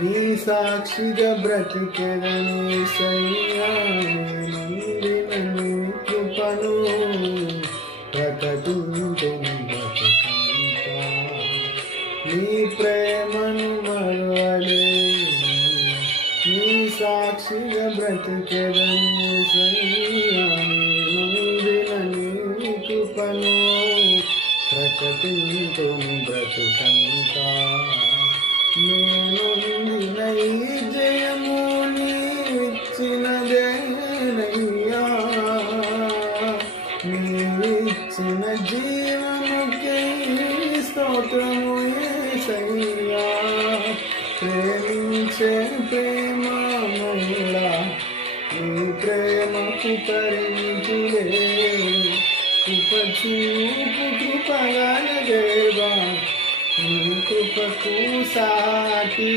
నీ సాక్షిగా బ్రతికెదని సయ్యా నొందిన నీ కృపను ప్రకటించెను బ్రతుకంతా. నీ ప్రేమను మరువలేను, నీ సాక్షిగా బ్రతికెదని సయ్యా నొందిన నీ కృపను ప్రకటించెను బ్రతుకంతా. నేనొందిన ఈ జయము నీవిచ్చినదేనయ్యా, నీవిచ్చిన జీవముకే స్తోత్రము యేసయ్యా. ప్రేమించే ప్రేమమయుడా, నీ ప్రేమకు పరిమితులే, కృప చూపు కృపగల దేవా, నీ కృపకు సాటి